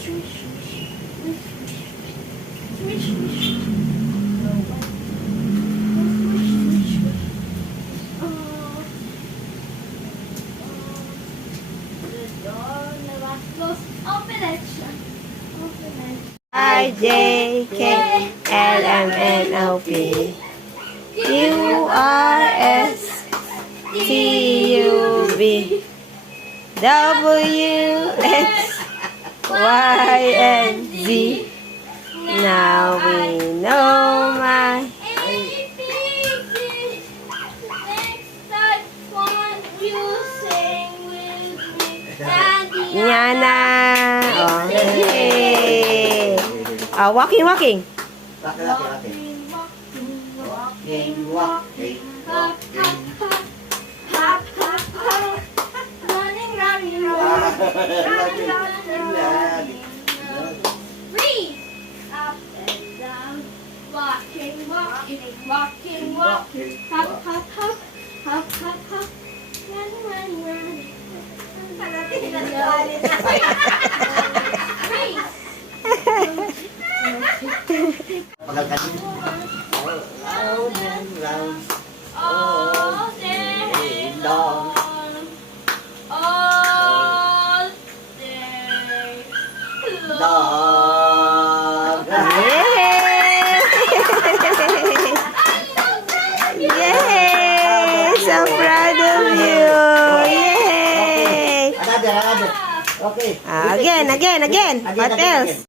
Open it. I, J, K, L, M, N, O, P, Q, R, S, T, U, V, W, X, Y, and Z. Now we know my... Yana. Oh, yay. Walking. Walking. Read. Up and down. Walking. Hop. Run. Loud and loud. All day long. All day long. Yay! Yay! So proud of you! Yay! Another. Okay. Again. What else?